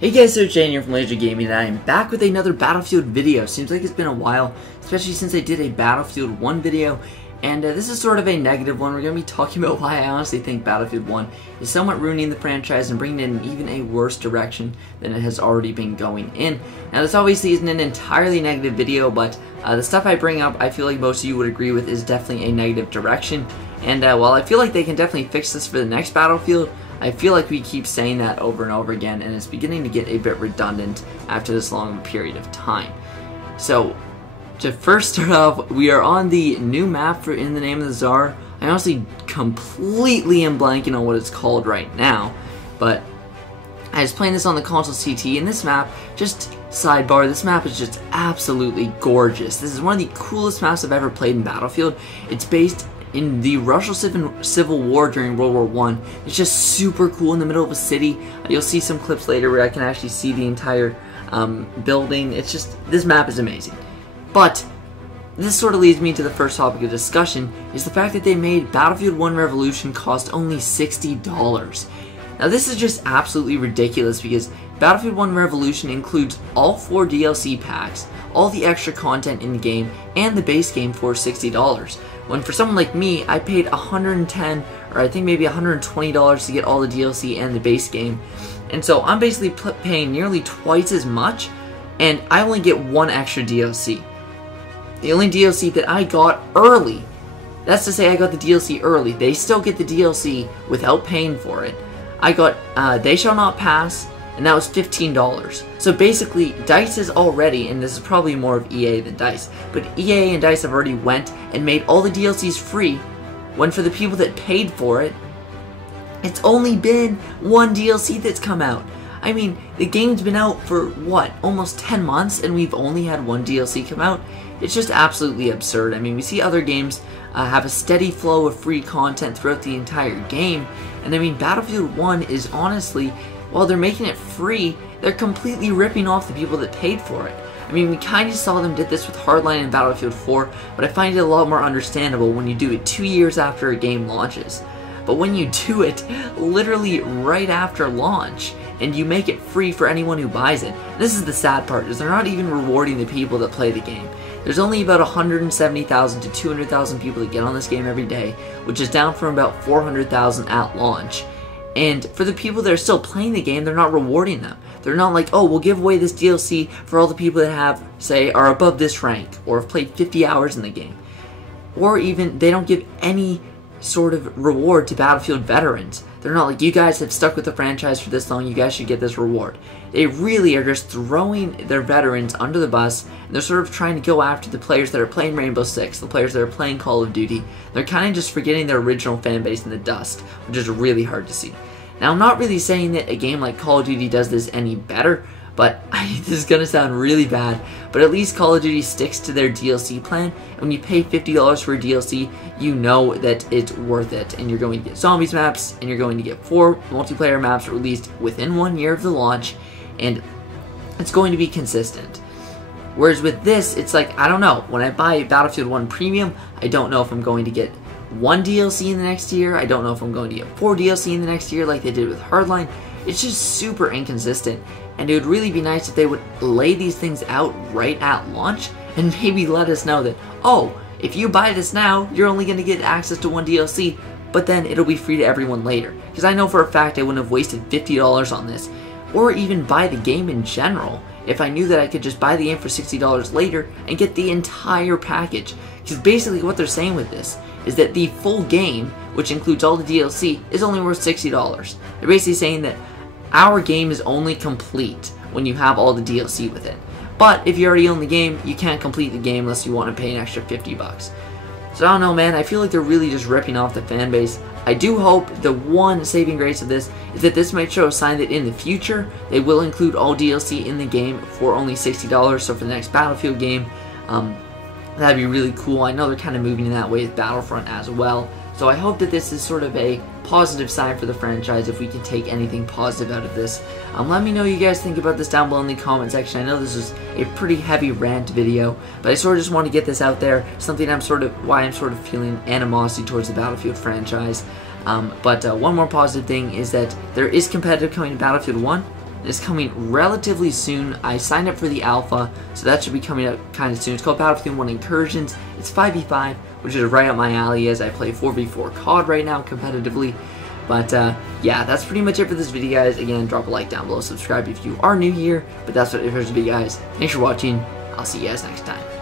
Hey guys, so Jane here from LazerGaming, and I am back with another Battlefield video. Seems like it's been a while, especially since I did a Battlefield 1 video, and this is sort of a negative one. We're going to be talking about why I honestly think Battlefield 1 is somewhat ruining the franchise and bringing it in even a worse direction than it has already been going in. Now this obviously isn't an entirely negative video, but the stuff I bring up I feel like most of you would agree with is definitely a negative direction, and while I feel like they can definitely fix this for the next Battlefield, I feel like we keep saying that over and over again, and it's beginning to get a bit redundant after this long period of time. So, to first start off, we are on the new map for In the Name of the Tsar. I honestly completely am blanking on what it's called right now, but I was playing this on the console CT, and this map, just sidebar, this map is just absolutely gorgeous. This is one of the coolest maps I've ever played in Battlefield. It's based in the Russian Civil War during World War I. It's just super cool in the middle of a city. You'll see some clips later where I can actually see the entire building. It's just, this map is amazing. But this sort of leads me to the first topic of discussion, is the fact that they made Battlefield 1 Revolution cost only $60. Now this is just absolutely ridiculous, because Battlefield 1 Revolution includes all 4 DLC packs, all the extra content in the game, and the base game for $60. When for someone like me, I paid $110 or I think maybe $120 to get all the DLC and the base game. And so I'm basically paying nearly twice as much, and I only get one extra DLC. The only DLC that I got early, that's to say I got the DLC early. They still get the DLC without paying for it. I got They Shall Not Pass, and that was $15. So basically, DICE is already, and this is probably more of EA than DICE, but EA and DICE have already went and made all the DLCs free, when for the people that paid for it, it's only been one DLC that's come out. I mean, the game's been out for, what, almost 10 months, and we've only had one DLC come out? It's just absolutely absurd. I mean, we see other games have a steady flow of free content throughout the entire game, and I mean, Battlefield 1 is honestly, while they're making it free, they're completely ripping off the people that paid for it. I mean, we kind of saw them did this with Hardline and Battlefield 4, but I find it a lot more understandable when you do it 2 years after a game launches. But when you do it literally right after launch, and you make it free for anyone who buys it, this is the sad part, is they're not even rewarding the people that play the game. There's only about 170,000 to 200,000 people that get on this game every day, which is down from about 400,000 at launch. And for the people that are still playing the game, they're not rewarding them. They're not like, oh, we'll give away this DLC for all the people that have, say, are above this rank, or have played 50 hours in the game. Or even, they don't give any sort of reward to Battlefield veterans. They're not like, you guys have stuck with the franchise for this long, you guys should get this reward. They really are just throwing their veterans under the bus, and they're sort of trying to go after the players that are playing Rainbow Six, the players that are playing Call of Duty. They're kind of just forgetting their original fan base in the dust, which is really hard to see. Now, I'm not really saying that a game like Call of Duty does this any better, but this is going to sound really bad, but at least Call of Duty sticks to their DLC plan, and when you pay $50 for a DLC, you know that it's worth it, and you're going to get zombies maps, and you're going to get 4 multiplayer maps released within 1 year of the launch, and it's going to be consistent. Whereas with this, it's like, I don't know, when I buy Battlefield 1 Premium, I don't know if I'm going to get 1 DLC in the next year, I don't know if I'm going to get 4 DLC in the next year like they did with Hardline. It's just super inconsistent, and it would really be nice if they would lay these things out right at launch, and maybe let us know that, oh, if you buy this now, you're only going to get access to 1 DLC, but then it'll be free to everyone later. Because I know for a fact I wouldn't have wasted $50 on this, or even buy the game in general, if I knew that I could just buy the game for $60 later and get the entire package. Because basically what they're saying with this is that the full game, which includes all the DLC, is only worth $60. They're basically saying that our game is only complete when you have all the DLC with it. But if you already own the game, you can't complete the game unless you want to pay an extra $50. So I don't know, man, I feel like they're really just ripping off the fan base. I do hope the one saving grace of this is that this might show a sign that in the future, they will include all DLC in the game for only $60, so for the next Battlefield game, that'd be really cool. I know they're kind of moving in that way with Battlefront as well. So I hope that this is sort of a positive sign for the franchise if we can take anything positive out of this. Let me know what you guys think about this down below in the comment section. I know this is a pretty heavy rant video, but I sort of just want to get this out there. Something why I'm sort of feeling animosity towards the Battlefield franchise. One more positive thing is that there is competitive coming to Battlefield 1. and it's coming relatively soon. I signed up for the alpha, so that should be coming up kind of soon. It's called Battlefield 1 Incursions. It's 5v5, which is right up my alley as I play 4v4 COD right now competitively. But yeah, that's pretty much it for this video, guys. Again, drop a like down below, subscribe if you are new here. But that's what it is for the video, guys. Thanks for watching. I'll see you guys next time.